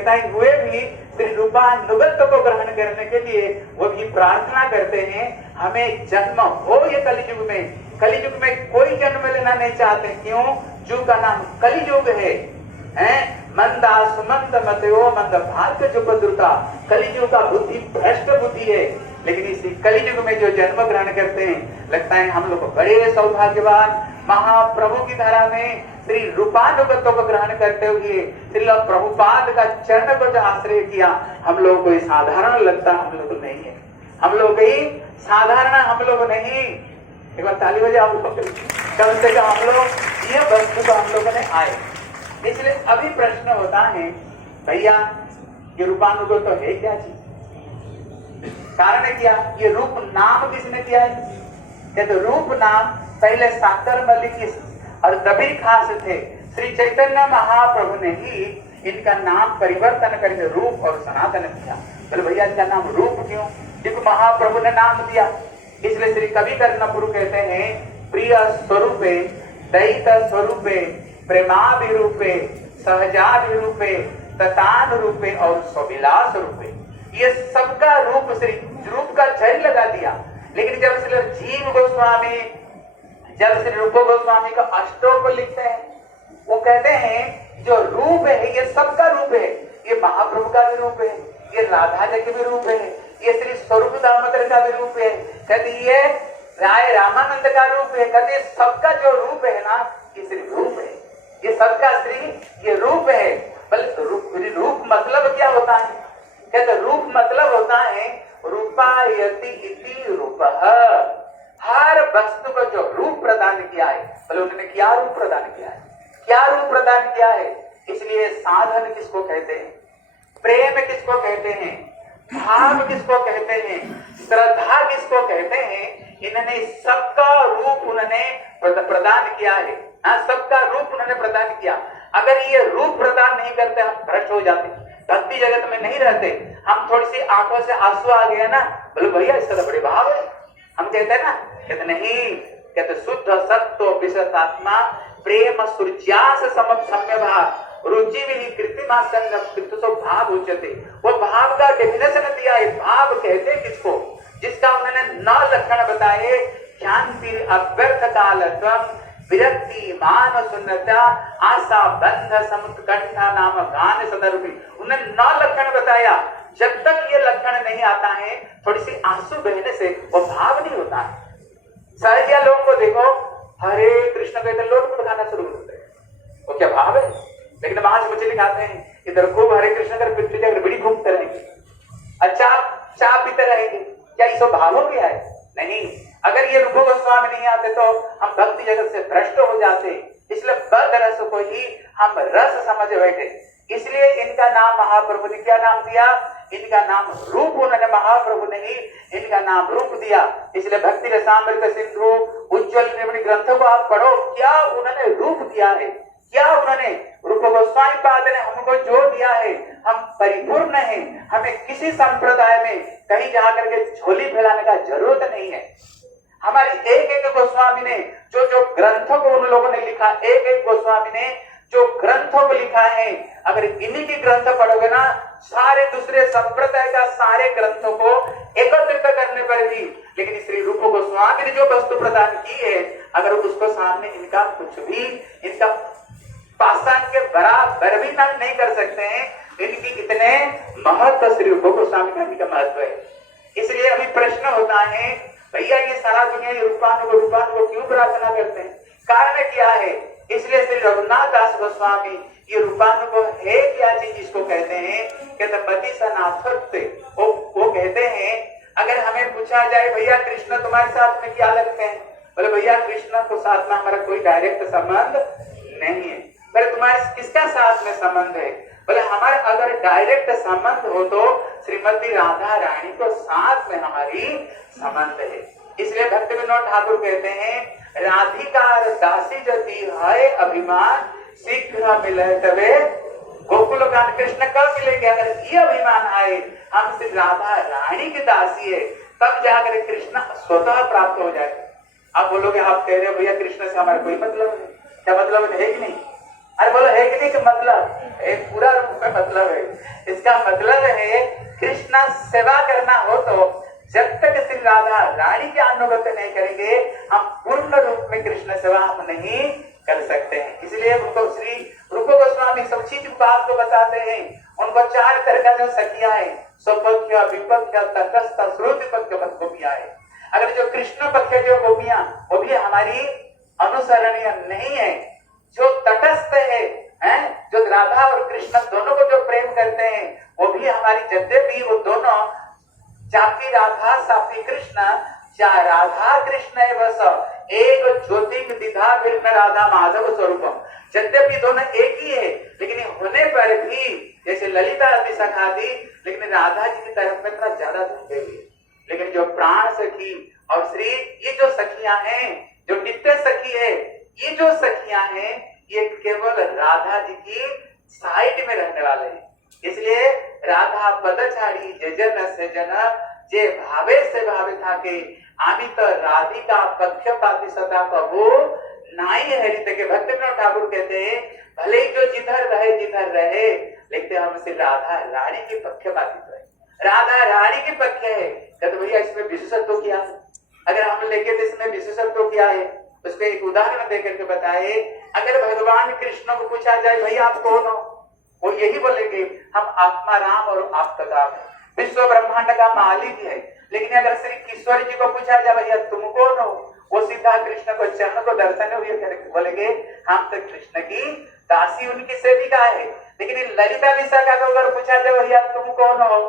कहता है हुए भी श्री रूपानुगत्य को ग्रहण करने के लिए वो भी प्रार्थना करते हैं हमें जन्म हो ये कलियुग में। कलियुग में कोई जन्म लेना नहीं चाहते, क्यों? जू का नाम कलियुग है। मंदा सुमंद मतयो मंद भाग्य जुपद्रुता, कलियुग का बुद्धि भ्रष्ट बुद्धि है। लेकिन इसी कलियुग में जो जन्म ग्रहण करते हैं, लगता है हम लोग बड़े सौभाग्यवान। महाप्रभु की धारा में श्री रूपानुगत्य को ग्रहण करते हुए श्री प्रभुपाद का चरण को जो आश्रय किया, हम लोग को साधारण लगता, हम लोग नहीं है। हम लोग ही साधारण, हम लोग नहीं। एक बार ताली बजाओ आप लोग, कम से कम हम लोग ये वस्तु को हम लोगों ने आए। इसलिए अभी प्रश्न होता है भैया ये रूपानुगत्य तो है क्या चीज? कारण है क्या? ये रूप नाम किसने दिया है? कहते रूप नाम पहले साकर मलिक और कबीर खास थे, श्री चैतन्य महाप्रभु ने ही इनका नाम परिवर्तन करके रूप और सनातन किया। बोले भैया इनका नाम रूप क्यों? क्योंकि महाप्रभु ने नाम दिया। इसलिए श्री कवि कर्णपुर कहते हैं प्रिय स्वरूपे दैत स्वरूपे प्रेमाभिरूपे सहजाभिरूपे तथानुरूपे और स्वविलास रूपे, ये सबका रूप श्री रूप का जय लगा दिया। लेकिन जब श्री जीव गोस्वामी, जब श्री रूप गोस्वामी का अष्टों को लिखते हैं, वो कहते हैं जो रूप है ये सबका रूप है। ये महाप्रभु का भी रूप है, ये राधा जी का भी रूप है, ये श्री स्वरूप दामोदर का भी रूप है, कहते ये राय रामानंद का रूप है। कहते सबका जो रूप है ना, ये श्री रूप है, ये सबका श्री ये रूप है। बल्कि रूप मतलब क्या होता है? कहते रूप मतलब होता है रूपायति इति रूपः, हर वस्तु को जो रूप प्रदान किया है। बोले उन्होंने क्या रूप प्रदान किया है? क्या रूप प्रदान किया है? इसलिए साधन किसको कहते हैं, प्रेम किसको कहते हैं, भाव किसको कहते हैं, श्रद्धा किसको कहते हैं, इन्होंने सबका रूप उन्होंने प्रदान किया है। सबका रूप उन्होंने प्रदान किया। अगर ये रूप प्रदान नहीं करते हम भ्रष्ट हो जाते, भक्ति जगत में नहीं रहते। हम थोड़ी सी आंखों से आंसू आ गए ना, बोले भैया इसका तो बड़े भाव है, हम कहते हैं ना। कहते नहीं, कहते शुद्ध सत्व विशदात्मा प्रेम सूर्यास सम्य भाव रुचि भी कृत्रिमा संग भाव उच्चते। वो भाव का डेफिनेशन दिया है। भाव कहते किसको? जिसका उन्होंने 9 लक्षण बताए, शांति अव्यर्थ कालत्वम विरक्ति मान सुन्नता आशा बंध समुत्कंठा नाम गान सदरूपी। उन्होंने 9 लक्षण बताया। जब तक ये लक्षण नहीं आता है, थोड़ी सी आंसू बहने से वो भाव नहीं होता है। सहजिया लोगों को देखो, हरे कृष्ण कहते लोट खाना शुरू करते हैं, वो क्या भाव है? लेकिन वहां से मछली खाते हैं, इधर खूब हरे कृष्ण कर पृथ्वी जाकर बड़ी घूमते रहेंगे, अच्छा चाय पीते रहेंगे। क्या ये सब भाव हो गया है? नहीं। अगर ये रूप गोस्वामी नहीं आते तो हम भक्ति जगत से भ्रष्ट हो जाते। इसलिए बद रस को ही हम रस समझ बैठे। इसलिए इनका नाम महाप्रभु ने क्या नाम दिया? इनका नाम रूप, उन्होंने महाप्रभु ने ही इनका नाम रूप दिया। इसलिए भक्ति रसामृत सिंधु उज्ज्वल निर्मणि ग्रंथों को आप पढ़ो, क्या उन्होंने रूप दिया है, क्या उन्होंने रूप गोस्वामी पाद ने हमको जो दिया है। हम परिपूर्ण हैं, हमें किसी संप्रदाय में कहीं जाकर के झोली फैलाने का जरूरत नहीं है। हमारे एक एक गोस्वामी ने जो जो ग्रंथों को उन लोगों ने लिखा, एक एक गोस्वामी ने जो ग्रंथों को लिखा है, अगर इन्हीं की ग्रंथ पढ़ोगे ना, सारे दूसरे संप्रदाय का सारे ग्रंथों को एकत्रित करने पर भी, लेकिन श्री रूप गोस्वामी ने जो वस्तु प्रदान की है, अगर उसको सामने इनका कुछ भी, इनका पाषाण के बराबर भी नहीं कर सकते हैं। इनकी इतने महत्व श्री रूप गोस्वामी का इनका महत्व है। इसलिए अभी प्रश्न होता है भैया ये सारा दुनिया ये रूपानु क्यों प्रार्थना करते हैं? कारण क्या है? इसलिए श्री रघुनाथ दास गोस्वामी ये रूपानु है क्या चीज जिसको कहते हैं? कहते पति सनाथत्व। वो कहते हैं, अगर हमें पूछा जाए भैया कृष्ण तुम्हारे साथ में क्या लगते हैं? बोले भैया कृष्ण को साथ में हमारा कोई डायरेक्ट संबंध नहीं है। पर तुम्हारे किसका साथ में संबंध है? बोले हमारे अगर डायरेक्ट संबंध हो तो श्रीमती राधा रानी को साथ में हमारी संबंध है। इसलिए भक्ति विनोद ठाकुर कहते हैं, राधिका दासी जति है अभिमान शीघ्र मिले तबे गोकुल गान। कृष्ण कब मिलेंगे? अगर ये अभिमान आए हम श्री राधा रानी की दासी है, तब जाकर कृष्ण स्वतः प्राप्त हो जाए। आप बोलोगे, आप कह रहे हो भैया कृष्ण से हमारा कोई मतलब नहीं, क्या मतलब है कि नहीं? अरे बोलो है कि नहीं? मतलब एक पूरा रूप में मतलब है। इसका मतलब है कृष्ण सेवा करना हो तो जब तक श्री राधा रानी के अनुगत्य नहीं करेंगे हम पूर्ण रूप में कृष्ण सेवा हम नहीं कर सकते हैं। इसलिए उनको श्री रूप गोस्वामी समुचित बात को बताते हैं। उनको 4 तरह का जो सखियां है, स्वपक्ष, विपक्ष, तटस्थ, श्रुति पक्ष गोपियां है। अगर जो कृष्ण पक्ष जो गोपियां वो भी हमारी अनुसरणीय नहीं है, जो तटस्थ है, जो राधा और कृष्ण दोनों को जो प्रेम करते हैं वो भी हमारी, यद्यपि वो दोनों चापी राधा सापी कृष्ण, चा राधा कृष्ण बस एक ज्योति विधा भिन्न राधा माधव स्वरूपम, यद्यपि दोनों एक ही है लेकिन होने पर भी जैसे ललिता आदि सखा दी, लेकिन राधा जी की तरफ में थोड़ा ज्यादा धुंधे हुए। लेकिन जो प्राण सखी और श्री ये जो सखियां हैं, जो नित्य सखी है, ये जो सखियां हैं ये केवल राधा जी की साइड में रहने वाले हैं। इसलिए राधा पदचारी जजन से जन जे भावे से भावे था के आमी तो राधिका पक्षपाती सदा कबू नाई हरित के भक्तिनाथ ठाकुर कहते हैं भले ही जो जिधर रहे लेकिन हमसे राधा रानी की पक्षपाती रहे, राधा रानी की पक्ष है। तो भैया इसमें विशेषत्व क्या है? अगर हम लेके तो इसमें विशेषत्व क्या है उसको एक उदाहरण देकर के बताए। अगर भगवान कृष्ण को पूछा जाए भैया आप कौन हो, वो यही बोलेंगे हम आत्मा राम और आप राम है, विश्व ब्रह्मांड का मालिक है। लेकिन अगर श्री किशोर जी को पूछा जाए भैया तुम कौन हो, वो सीधा कृष्ण को चरण को दर्शन हुए बोलेंगे हम तो कृष्ण की दासी उनकी सेविका है। लेकिन ललिता विशाखा को अगर पूछा जाए भैया तुम कौन हो,